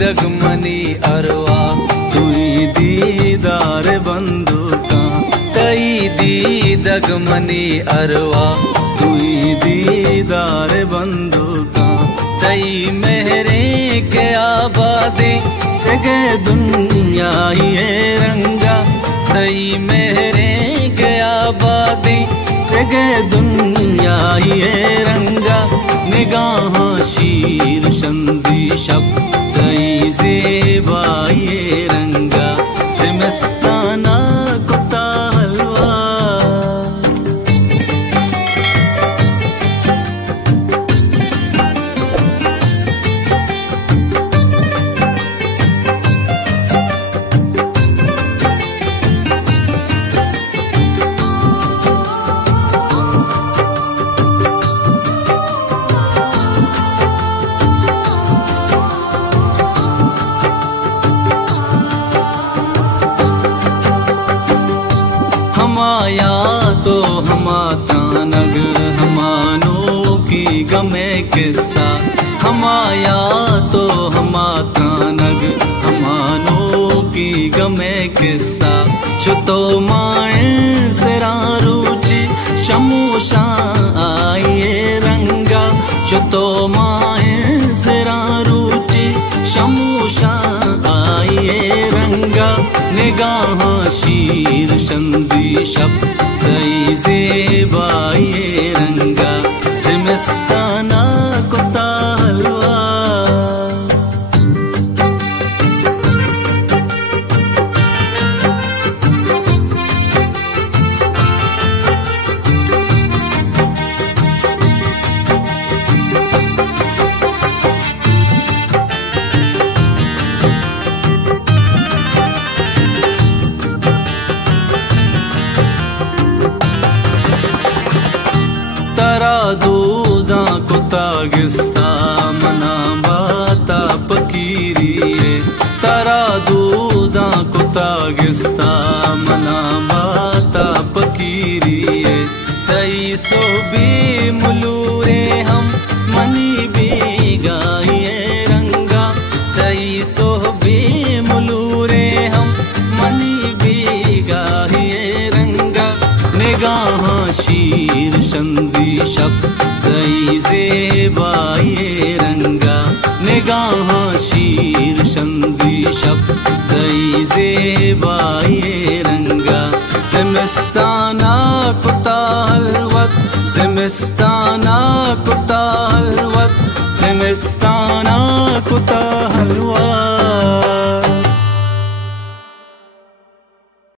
दगमनी अरवा तुई दीदार बंदूका तई दीदगमनी अरवा तुई दीदार बंदूका तई मेहरे के आबादी जगे दुनिया ये रंगा तई मेहरे के आबादी जगे दुनिया ये रंगा निगाह शीर शंजी शब तई ज़ेबाई रंगा ज़िमस्ताना कुत्ता हलवा हमाया तो हमाता नग हमानो की गमे किस्सा हमाया तो हमाता नग हमानो की गमे किस्सा छुतो माए जरा रुचि शमूशा आए रंगा छुतो माए जरा रुचि शमूशा आए रंगा निगाह शीर शंजी शब तई ज़ेबाई रंगा ज़िमस्ताना कुत्ता हलवा तरा दूधा कुतागिस्ता मना बाता पकीरी तरा दूधा कुतागिस्ता मना बाता पकीरी तई सो भी मुलूरे हम मनी भी गाये रंगा तई सो भी मुलूरे हम मनी भी गाये रंगा निगाह शीर शंजी शब तई ज़ेबाई रंगा निगाह शीर शंजी शब तई ज़ेबाई रंगा ज़िमस्ताना कुत्ता हलवत ज़िमस्ताना